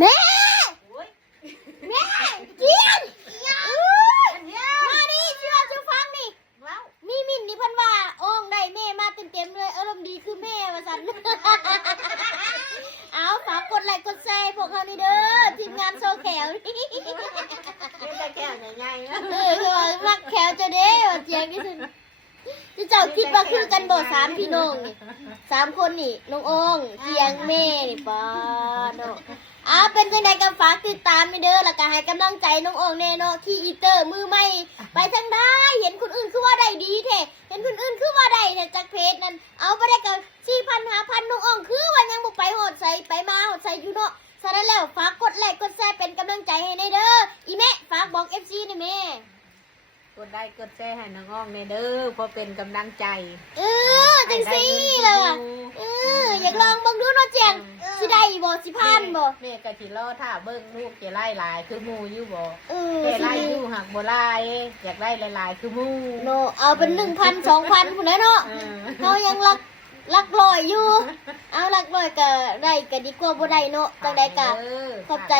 แม่แม่เจียนมาดิชื่อชื่อฟังนี่มีมินนี่เพิ่นว่าโอ่งได้แม่มาเต็มๆเลยอารมณ์ดีคือแม่ว่าซั่นเอาฝากกดไลค์กดแชร์พวกเขานี่เด้อทีมงานโซแขวนี่แต่แก้วใหญ่ๆนะคือว่ามักแขวจะเด้ว่าเจียงนี่คือเจ้าคิดว่าคือกันบ่3พี่น้องนี่3คนนี่น้องโอ่งเจียงแม่นี่ป้าเนาะเป็นจังได๋ก็ฝากติดตามนี่เด้อแล้วก็ให้กำลังใจน้องโอ่งแน่เนาะที่อีเตอร์มือใหม่ไปทางได้เห็นคนอื่นคือว่าได้ดีแท้เห็นคนอื่นคือว่าได้แท้จากเพจนั้นเอาไปได้ก็ 4,000 5,000 น้องโอ่งคือว่ายังบ่ไปฮอดไสไปมาฮอดไสอยู่เนาะฉะนั้นแล้วฝากกดไลค์กดแชร์เป็นกำลังใจให้ในเด้ออีแม่ฝากบอก FC นี่แม่กดได้กดแชร์ให้น้องอ้องในเด้อเพราะเป็นกำลังใจจังซี่เลยว่ะอยากลองเบิ่งดูเนาะเจียงสิได้บ่สิผ่านบ่แม่ก็สิรอถ้าเบิ่งลูกจะไล่หลายคือหมู่อยู่บ่แต่ไล่อยู่หักบ่ไล่อยากได้หลายๆคือหมู่เนาะเอาเป็น 1,000 2,000 พุ่นแหละเนาะเฮายังลักลอยอยู่เอาลักลอยก็ได้ก็ดีกว่าบ่ได้เนาะจังได๋ก็ขอบใจ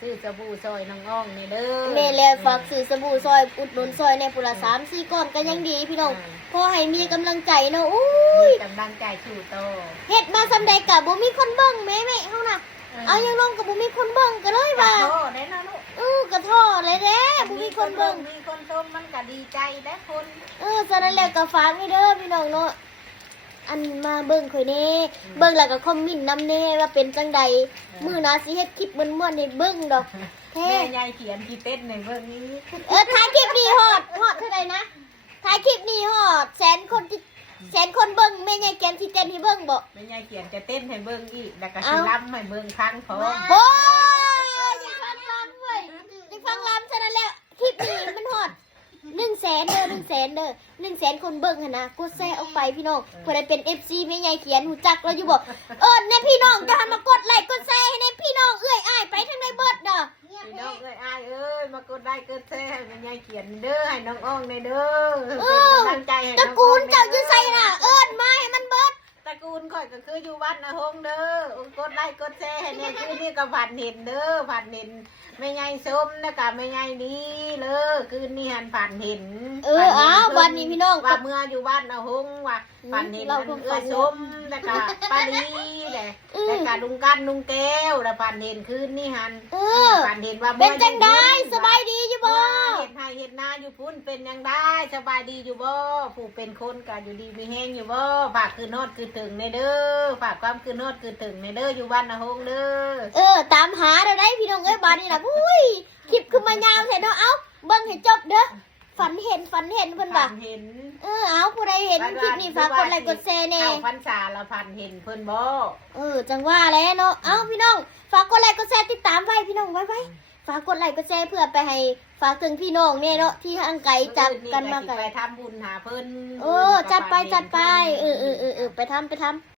ซื้อสบู่ซอยน้องอ้องนี่เด้อแม่แล้วฝากซื้อสบู่ซอยอุดหนุนซอยในพุ่นละ 3-4 ก้อนก็ยังดีพี่น้องพอให้มีกำลังใจเนาะอุ้ยกำลังใจสู่โตเฮ็ดมาซำใดก็บ่มีคนเบิ่งแม่เฮาน่ะเอายังลงก็บ่มีคนเบิ่งก็เลยว่าโทษได้นะลูกก็ท้อเลยเด้บ่มีคนเบิ่งมีคนชมมันก็ดีใจได้คนฉะนั้นแล้วก็ฝากนี่เด้อพี่น้องเนาะอันมาเบิ่งข่อยแน่เบิ่งแล้วก็คอมเมนต์นำแน่ว่าเป็นจังใดมื้อหน้าสิเฮ็ดคลิปม่วนๆให้เบิ่งดอกแท้แม่ยายเขียนที่เต้นในเบิ่งนี้ถ่ายคลิปนี้ฮอดเท่าใดนะถ่ายคลิปนี้ฮอดแสนคนเบิ่งแม่ยายเขียนสิเต้นให้เบิ่งบ่แม่ยายเขียนจะเต้นให้เบิ่งอีกแล้วก็สิรำให้เบิ่งครั้งพอโอ้ยอย่าฟังรำเว้ยอย่าฟังรำฉะนั้นแล้วคลิปนี้มันฮอด100,000เด้อ100,000เด้อ100,000คนเบิ่งหั่นนะกดแชร์ออกไปพี่น้องเพิ่นได้เป็น FC แม่ใหญ่เขียนฮู้จักเราอยู่บ่แน่พี่น้องจะหันมากดไลค์กดแชร์ให้แน่พี่น้องเอ้ยอ้ายไปทางไหนเบิดเด้อพี่น้องเอ้ยอ้ายมากดไลค์กดแชร์ให้แม่ใหญ่เขียนเด้อให้น้องอ้องในเด้อตั้งใจให้ตระกูลเจ้าอยู่ไสน่ะมาให้มันเบิดตระกูลข่อยก็คืออยู่วัดนะฮงเด้อกดไลค์กดแชร์ให้แน่คือนี่ก็ฝันเห็นเด้อฝันเห็นแม่ใหญ่ส้มนะกะแม่ใหญ่ดีเลยคืนนี้หันผ่านเห็นวันนี้พี่น้องว่าเมื่ออยู่บ้านนะฮงว่าผ่านเห็นส้มนะกะป้าลีแหละแต่กะลุงกันลุงแก้วแล้วผ่านเห็นคืนนี้หันผ่านเห็นว่าเป็นจังได้สบายดีอยู่บ่เห็นให้เห็นหน้าอยู่พุ่นเป็นยังได้สบายดีอยู่บ่ผู้เป็นคนกะอยู่ดีมีแห้งอยู่บ่ฝากคืนนอดคือถึงในเด้อฝากความคืนนอดคือถึงในเด้ออยู่บ้านนะฮงเด้อตามหาได้พี่น้องบ้านนี่ล่ะอุ้ยคลิปคือมายาวแท้เนาะเบิ่งให้จบเด้อฝันเห็นเพิ่นว่าเห็นผู้ใดเห็นคลิปนี้ฝากกดไลค์กดแชร์แน่พันษาละพันเห็นเพิ่นบ่จังว่าแล้วเนาะพี่น้องฝากกดไลค์กดแชร์ติดตามไว้พี่น้องไว้ฝากกดไลค์กดแชร์เพื่อไปให้ฝากถึงพี่น้องเนี่ยเนาะที่ห่างไกลจากกันมาไกลไปทำบุญหาเพิ่นจัดไปไปทำ